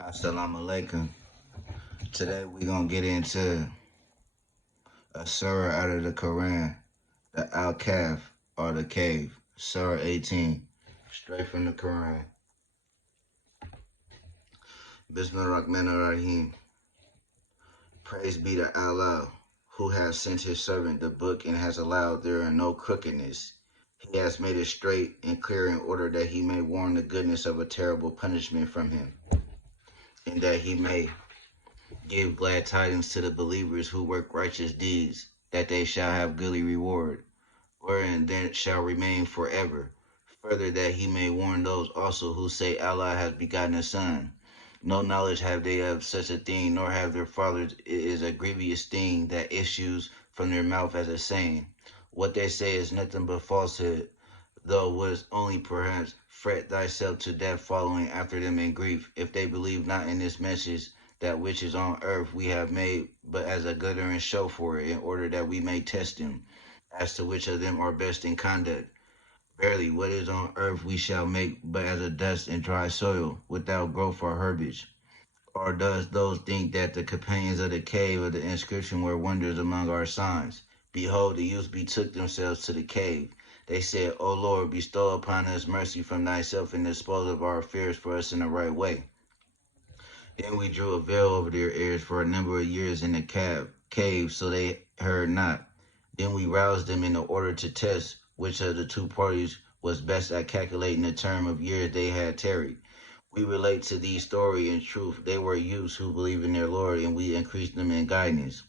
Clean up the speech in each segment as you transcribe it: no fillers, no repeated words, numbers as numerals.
Assalamu alaikum. Today we're going to get into a surah out of the Quran, the Al-kahf or the cave, Surah 18, straight from the Quran. Bismillahirrahmanirrahim. Praise be to Allah, who has sent his servant the book and has allowed there no crookedness. He has made it straight and clear in order that he may warn the goodness of a terrible punishment from him, and that he may give glad tidings to the believers who work righteous deeds, that they shall have goodly reward, wherein there shall remain forever. Further, that he may warn those also who say Allah has begotten a son. No knowledge have they of such a thing, nor have their fathers. It is a grievous thing that issues from their mouth as a saying. What they say is nothing but falsehood, though was only perhaps fret thyself to death following after them in grief, if they believe not in this message. That which is on earth we have made but as a glittering show for it, in order that we may test them, as to which of them are best in conduct. Verily, what is on earth we shall make but as a dust and dry soil, without growth or herbage. Or does those think that the companions of the cave of the inscription were wonders among our signs? Behold, the youth betook themselves to the cave. They said, O Lord, bestow upon us mercy from thyself and dispose of our affairs for us in the right way. Then we drew a veil over their ears for a number of years in the cave, so they heard not. Then we roused them in order to test which of the two parties was best at calculating the term of years they had tarried. We relate to these story in truth. They were youths who believed in their Lord, and we increased them in guidance.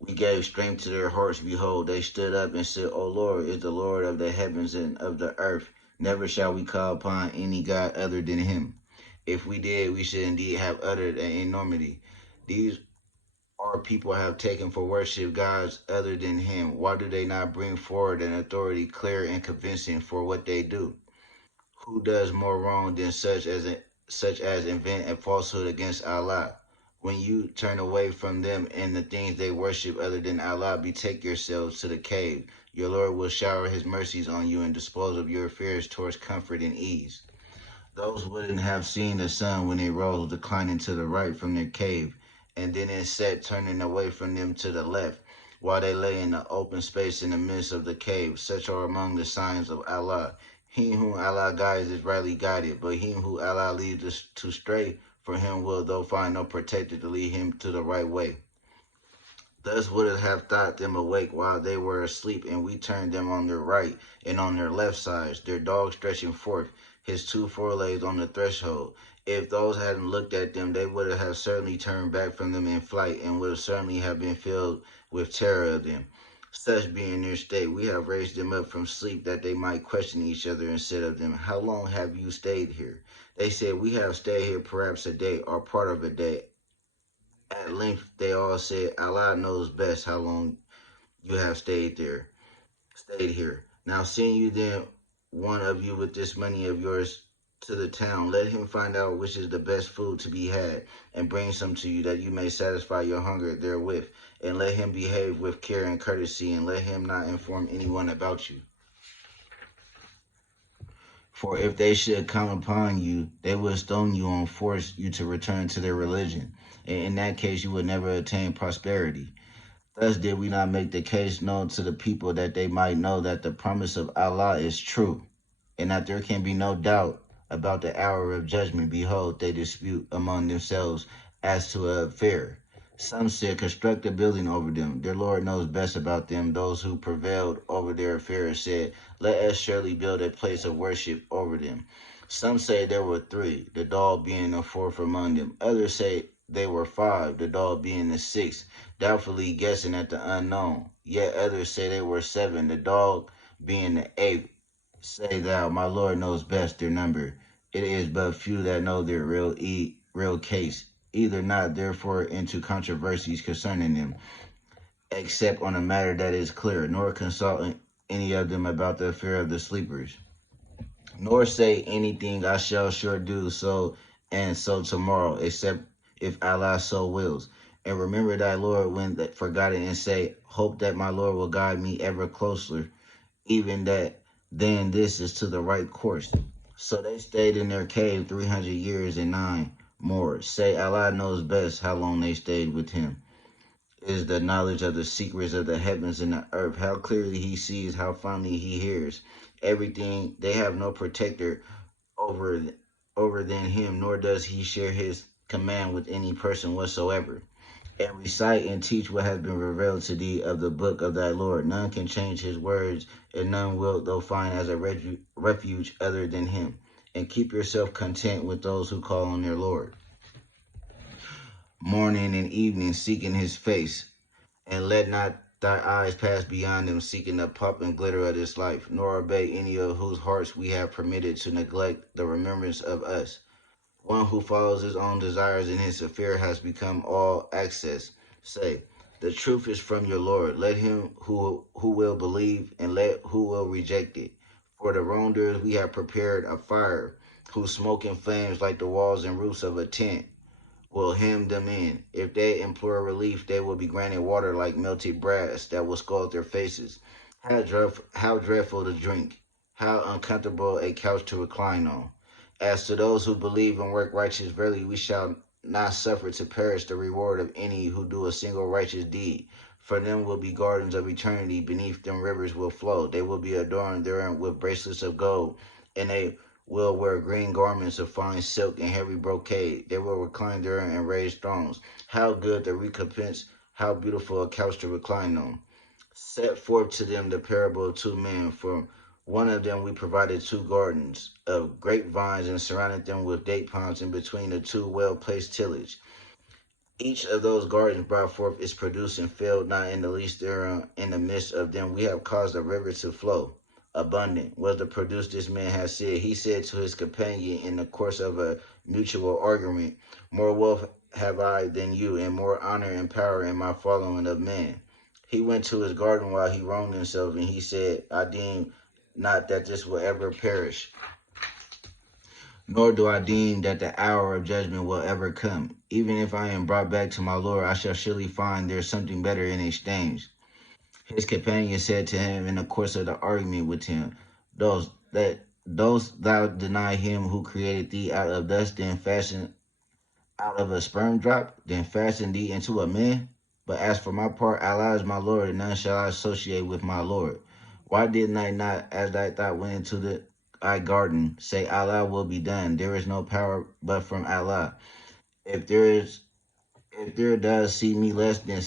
We gave strength to their hearts. Behold, they stood up and said, O Lord is the Lord of the heavens and of the earth. Never shall we call upon any God other than him. If we did, we should indeed have uttered an enormity. These our people have taken for worship gods other than him. Why do they not bring forward an authority clear and convincing for what they do? Who does more wrong than such as invent a falsehood against Allah? When you turn away from them and the things they worship other than Allah, betake yourselves to the cave. Your Lord will shower his mercies on you and dispose of your affairs towards comfort and ease. Those wouldn't have seen the sun when it rose declining to the right from their cave, and then it set turning away from them to the left, while they lay in the open space in the midst of the cave. Such are among the signs of Allah. He whom Allah guides is rightly guided, but he who Allah leads to stray, for him will though find no protector to lead him to the right way. Thus would it have thought them awake while they were asleep, and we turned them on their right and on their left sides, their dog stretching forth his two forelegs on the threshold. If those hadn't looked at them, they would have certainly turned back from them in flight, and would have certainly have been filled with terror of them. Such being their state, we have raised them up from sleep, that they might question each other, and said of them, How long have you stayed here? They said, We have stayed here perhaps a day, or part of a day. At length they all said, Allah knows best how long you have stayed here. Now send you then one of you with this money of yours to the town. Let him find out which is the best food to be had, and bring some to you, that you may satisfy your hunger therewith. And let him behave with care and courtesy, and let him not inform anyone about you. For if they should come upon you, they will stone you and force you to return to their religion. And in that case, you will never attain prosperity. Thus did we not make the case known to the people, that they might know that the promise of Allah is true, and that there can be no doubt about the hour of judgment. Behold, they dispute among themselves as to an affair. Some said, Construct a building over them. Their Lord knows best about them. Those who prevailed over their affairs said, Let us surely build a place of worship over them. Some say there were three, the dog being the fourth among them. Others say they were five, the dog being the sixth, doubtfully guessing at the unknown. Yet others say they were seven, the dog being the eighth. Say thou, my Lord knows best their number. It is but few that know their real case, either not therefore into controversies concerning them, except on a matter that is clear, nor consult any of them about the affair of the sleepers, nor say anything, I shall sure do so and so tomorrow, except if Allah so wills. And remember thy Lord when forgotten, and say, Hope that my Lord will guide me ever closer, even that then this is to the right course. So they stayed in their cave 300 years and nine. more. Say Allah knows best how long they stayed with him. Is the knowledge of the secrets of the heavens and the earth. How clearly he sees, how finely he hears. Everything they have no protector over over than him, nor does he share his command with any person whatsoever. And recite and teach what has been revealed to thee of the book of thy Lord. None can change his words, and none wilt thou find as a refuge other than him. And keep yourself content with those who call on their Lord. Morning and evening seeking his face, and let not thy eyes pass beyond them, seeking the pomp and glitter of this life, nor obey any of whose hearts we have permitted to neglect the remembrance of us. One who follows his own desires in his affair has become all access. Say, the truth is from your Lord. Let him who will believe, and let who will reject it. For the wrongdoers we have prepared a fire, whose smoking flames like the walls and roofs of a tent will hem them in. If they implore relief, they will be granted water like melted brass that will scald their faces. How dreadful to drink, how uncomfortable a couch to recline on. As to those who believe and work righteous, verily we shall not suffer to perish the reward of any who do a single righteous deed. For them will be gardens of eternity, beneath them rivers will flow. They will be adorned therein with bracelets of gold, and they will wear green garments of fine silk and heavy brocade. They will recline therein and raise thrones. How good the recompense, how beautiful a couch to recline on. Set forth to them the parable of two men. For one of them we provided two gardens of grapevines and surrounded them with date palms in between the two well-placed tillage. Each of those gardens brought forth its produce and failed not in the least therein. In the midst of them we have caused a river to flow. Abundant was the produce this man had said. He said to his companion in the course of a mutual argument, more wealth have I than you, and more honor and power in my following of man. He went to his garden while he roamed himself, and he said, I deem not that this will ever perish, nor do I deem that the hour of judgment will ever come. Even if I am brought back to my Lord, I shall surely find there something better in exchange. His companion said to him in the course of the argument with him, Those thou deny him who created thee out of dust, then fashion out of a sperm drop, then fashion thee into a man? But as for my part, Allah is my Lord, and none shall I associate with my Lord. Why didn't I not, as thy thought went into thy garden, say Allah will be done? There is no power but from Allah. If there is if there does see me less than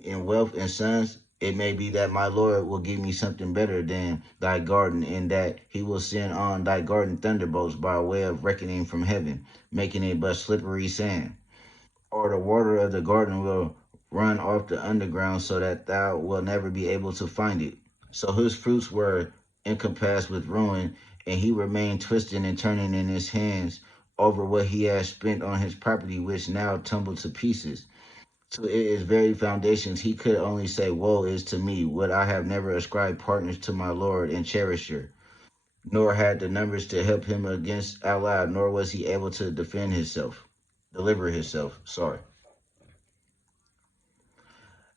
in wealth and sons, it may be that my Lord will give me something better than thy garden, and that he will send on thy garden thunderbolts by way of reckoning from heaven, making it but slippery sand. Or the water of the garden will run off the underground so that thou wilt never be able to find it. So his fruits were encompassed with ruin, and he remained twisting and turning in his hands over what he had spent on his property, which now tumbled to pieces. To its very foundations, he could only say, Woe is to me, would I have never ascribed partners to my Lord and cherisher, nor had the numbers to help him against Allah, nor was he able to deliver himself. Sorry.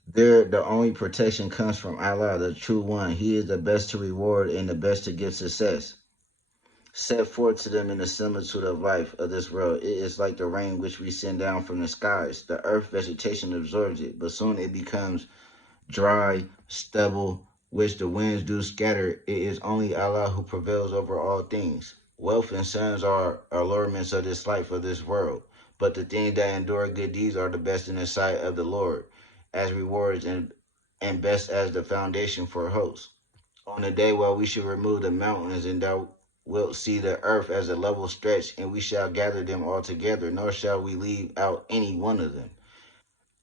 There, the only protection comes from Allah, the true one. He is the best to reward and the best to give success. Set forth to them in the similitude of life of this world. It is like the rain which we send down from the skies. The earth vegetation absorbs it, but soon it becomes dry stubble, which the winds do scatter. It is only Allah who prevails over all things. Wealth and sons are allurements of this life of this world, but the things that endure good deeds are the best in the sight of the Lord, as rewards and best as the foundation for hosts. On the day where we shall remove the mountains, and thou wilt see the earth as a level stretch, and we shall gather them all together, nor shall we leave out any one of them.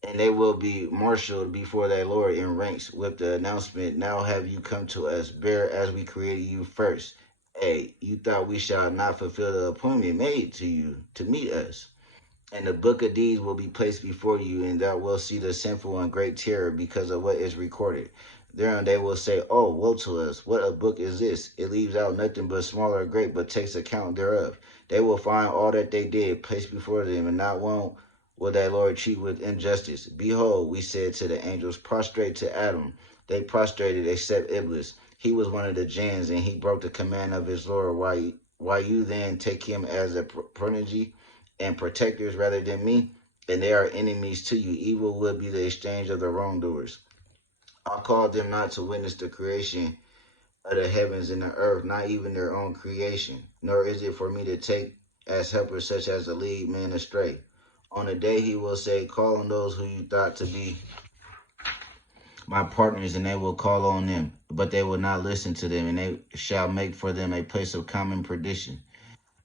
And they will be marshaled before thy Lord in ranks with the announcement, Now have you come to us, bare as we created you first. Hey, you thought we shall not fulfill the appointment made to you to meet us. And the book of deeds will be placed before you, and thou wilt see the sinful in great terror because of what is recorded. Thereon they will say, Oh, woe to us! What a book is this! It leaves out nothing but small or great, but takes account thereof. They will find all that they did placed before them, and not one will thy Lord treat with injustice. Behold, we said to the angels, Prostrate to Adam. They prostrated except Iblis. He was one of the jinns, and he broke the command of his Lord. Why you then take him as a prodigy? and protectors rather than me, and they are enemies to you. Evil would be the exchange of the wrongdoers. I called them not to witness the creation of the heavens and the earth, not even their own creation. Nor is it for me to take as helpers such as to lead men astray. On the day he will say, call on those who you thought to be my partners, and they will call on them, but they will not listen to them, and they shall make for them a place of common perdition.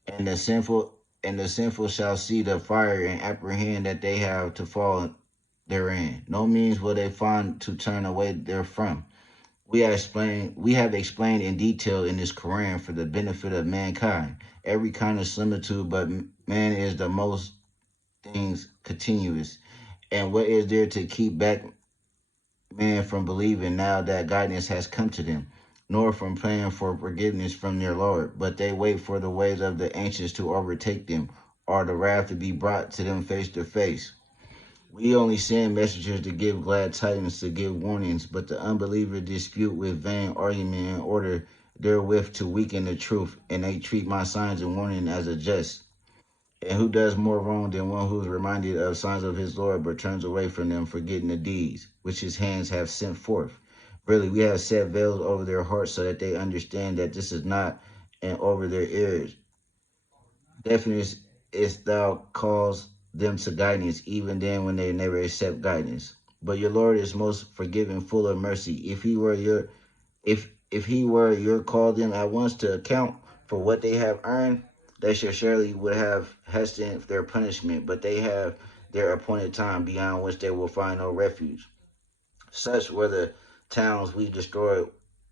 And the sinful shall see the fire and apprehend that they have to fall therein. No means will they find to turn away therefrom. We have explained in detail in this Quran for the benefit of mankind every kind of similitude, but man is the most things continuous. And what is there to keep back man from believing now that guidance has come to them, nor from praying for forgiveness from their Lord? But they wait for the ways of the ancients to overtake them, or the wrath to be brought to them face to face. We only send messengers to give glad tidings, to give warnings, but the unbeliever dispute with vain argument in order therewith to weaken the truth, and they treat my signs and warning as a jest. And who does more wrong than one who is reminded of signs of his Lord, but turns away from them, forgetting the deeds which his hands have sent forth? Really, we have set veils over their hearts so that they understand that this is not, and over their ears. Deafness is thou calls them to guidance, even then when they never accept guidance. But your Lord is most forgiving, full of mercy. If he were your call them at once to account for what they have earned, they should surely would have hastened their punishment, but they have their appointed time beyond which they will find no refuge. Such were the towns we destroyed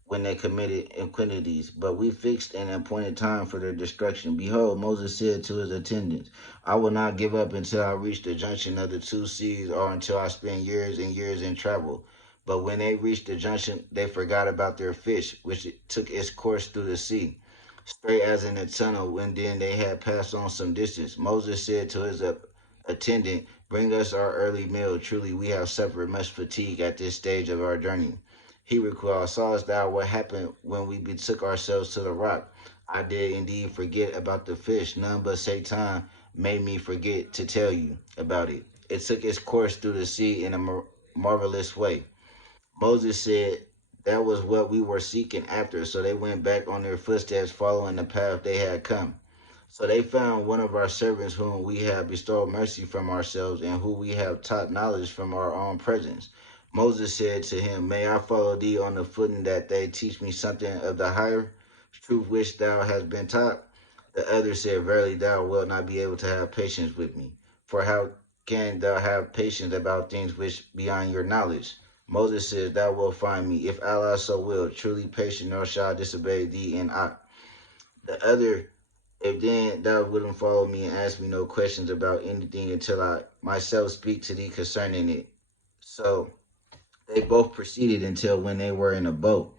when they committed iniquities, but we fixed an appointed time for their destruction. Behold, Moses said to his attendants, I will not give up until I reach the junction of the two seas, or until I spend years and years in travel. But when they reached the junction, they forgot about their fish, which took its course through the sea, straight as in a tunnel. When then they had passed on some distance, Moses said to his attendant, bring us our early meal. Truly, we have suffered much fatigue at this stage of our journey. He recalled, sawest thou what happened when we betook ourselves to the rock? I did indeed forget about the fish. None but Satan made me forget to tell you about it. It took its course through the sea in a marvelous way. Moses said, that was what we were seeking after. So they went back on their footsteps, following the path they had come. So they found one of our servants whom we have bestowed mercy from ourselves, and who we have taught knowledge from our own presence. Moses said to him, may I follow thee on the footing that they teach me something of the higher truth which thou hast been taught? The other said, verily thou wilt not be able to have patience with me. For how can thou have patience about things which beyond your knowledge? Moses says, thou wilt find me, if Allah so will, truly patient, nor shall I disobey thee in aught. The other, if then thou wouldn't follow me and ask me no questions about anything until I myself speak to thee concerning it. So they both proceeded until when they were in a boat.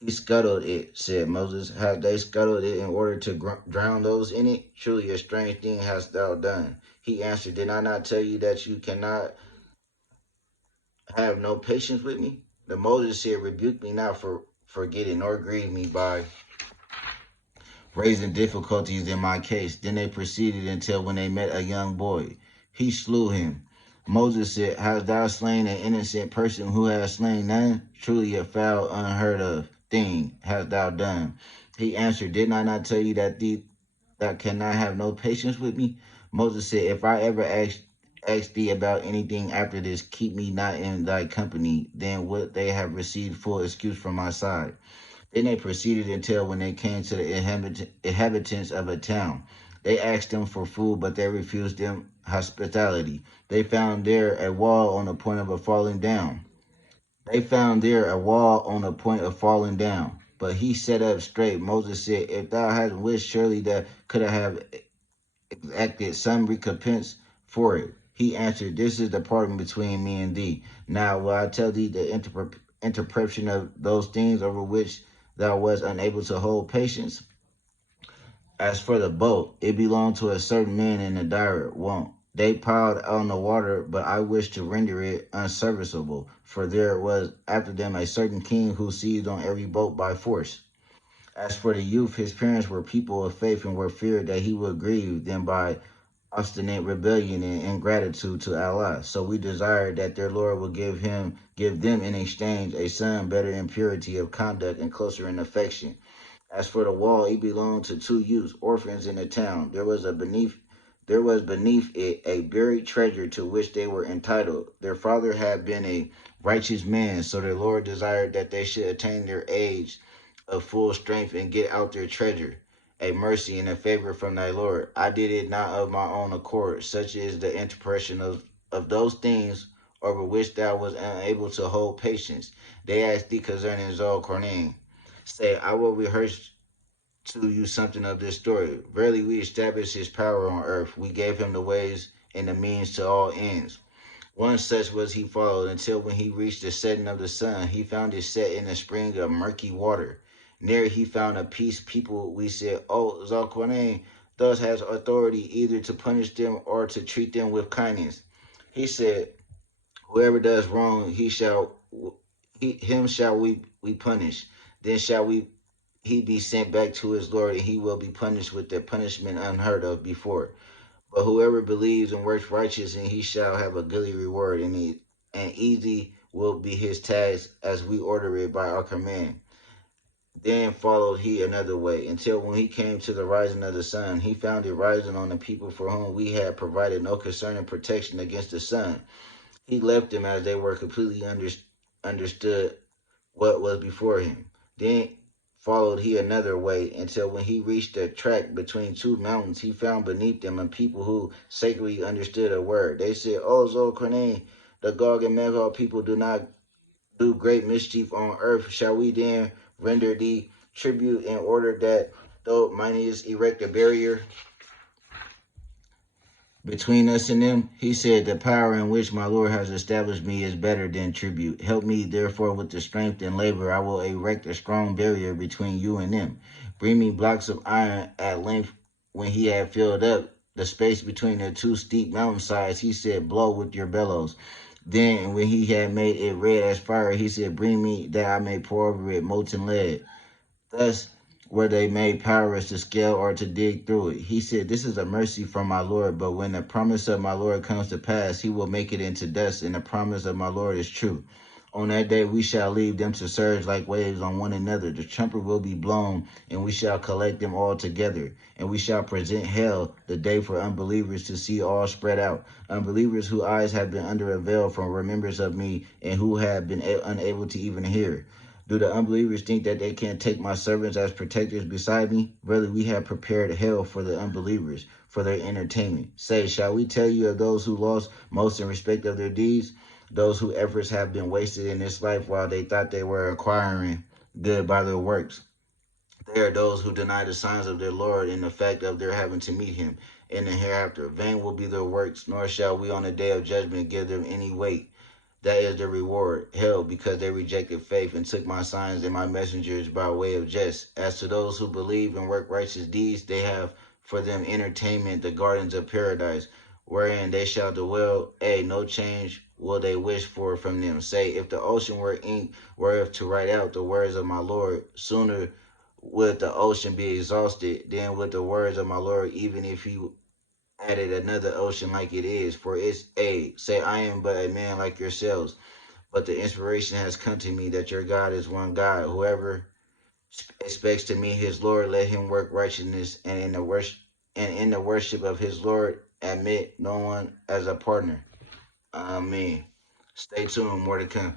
He scuttled it, said Moses. Have they scuttled it in order to drown those in it? Truly a strange thing hast thou done. He answered, did I not tell you that you cannot have no patience with me? The Moses said, rebuke me not for forgetting, nor grieve me by raising difficulties in my case. Then they proceeded until when they met a young boy. He slew him. Moses said, hast thou slain an innocent person who has slain none? Truly a foul, unheard of thing hast thou done. He answered, did I not tell you that thou cannot have no patience with me? Moses said, if I ever ask thee about anything after this, keep me not in thy company. Then would they have received full excuse from my side. Then they proceeded until when they came to the inhabitants of a town. They asked them for food, but they refused them hospitality. They found there a wall on the point of falling down. But he set up straight. Moses said, if thou hadst wished, surely thou could have exacted some recompense for it. He answered, this is the pardon between me and thee. Now will I tell thee the interpretation of those things over which thou wast unable to hold patience? As for the boat, it belonged to a certain man in a dire want. They piled on the water, but I wished to render it unserviceable, for there was after them a certain king who seized on every boat by force. As for the youth, his parents were people of faith, and were feared that he would grieve them by obstinate rebellion and ingratitude to Allah. So we desired that their Lord would give them in exchange a son better in purity of conduct and closer in affection. As for the wall, it belonged to two youths, orphans in the town. There was beneath it a buried treasure to which they were entitled. Their father had been a righteous man, so their Lord desired that they should attain their age of full strength and get out their treasure. A mercy and a favor from thy Lord. I did it not of my own accord. Such is the interpretation of those things over which thou was unable to hold patience. They asked thee concerning Zol Cornain. Say, I will rehearse to you something of this story. Verily, we established his power on earth. We gave him the ways and the means to all ends. One such was he followed until when he reached the setting of the sun, he found it set in a spring of murky water. Near he found a peace people. We said, O Zulkarnain, thus has authority either to punish them or to treat them with kindness. He said, whoever does wrong, him shall we punish. Then shall he be sent back to his Lord, and he will be punished with the punishment unheard of before. But whoever believes and works righteous, and he shall have a goodly reward, and easy will be his task as we order it by our command. Then followed he another way, until when he came to the rising of the sun, he found it rising on the people for whom we had provided no concerning protection against the sun. He left them as they were completely understood what was before him. Then followed he another way until when he reached a tract between two mountains, he found beneath them a people who sacredly understood a word. They said, O Zulkarnain, the Gog and Magog people do not do great mischief on earth. Shall we then render thee tribute in order that thou mightest erect a barrier between us and them? He said, the power in which my Lord has established me is better than tribute. Help me therefore with the strength and labor. I will erect a strong barrier between you and them. Bring me blocks of iron at length. When he had filled up the space between the two steep mountainsides, he said, blow with your bellows. Then when he had made it red as fire, he said, bring me that I may pour over it molten lead. Thus were they made powerless to scale or to dig through it. He said, this is a mercy from my Lord, but when the promise of my Lord comes to pass, he will make it into dust, and the promise of my Lord is true. On that day we shall leave them to surge like waves on one another. The trumpet will be blown, and we shall collect them all together. And we shall present hell the day for unbelievers to see all spread out. Unbelievers whose eyes have been under a veil from remembrance of me, and who have been unable to even hear. Do the unbelievers think that they can take my servants as protectors beside me? Really, we have prepared hell for the unbelievers, for their entertainment. Say, shall we tell you of those who lost most in respect of their deeds? Those whose efforts have been wasted in this life while they thought they were acquiring good by their works. They are those who deny the signs of their Lord in the fact of their having to meet him in the hereafter. Vain will be their works, nor shall we on the day of judgment give them any weight. That is the reward, hell, because they rejected faith and took my signs and my messengers by way of jest. As to those who believe and work righteous deeds, they have for them entertainment, the gardens of paradise, wherein they shall dwell. No change will they wish for from them. Say, if the ocean were ink wherewith to write out the words of my Lord, sooner would the ocean be exhausted than with the words of my Lord, even if he added another ocean like it is. For it's say, I am but a man like yourselves, but the inspiration has come to me that your God is one God. Whoever expects to meet his Lord, let him work righteousness, and in the worship of his Lord, admit no one as a partner. Amen. Stay tuned, more to come.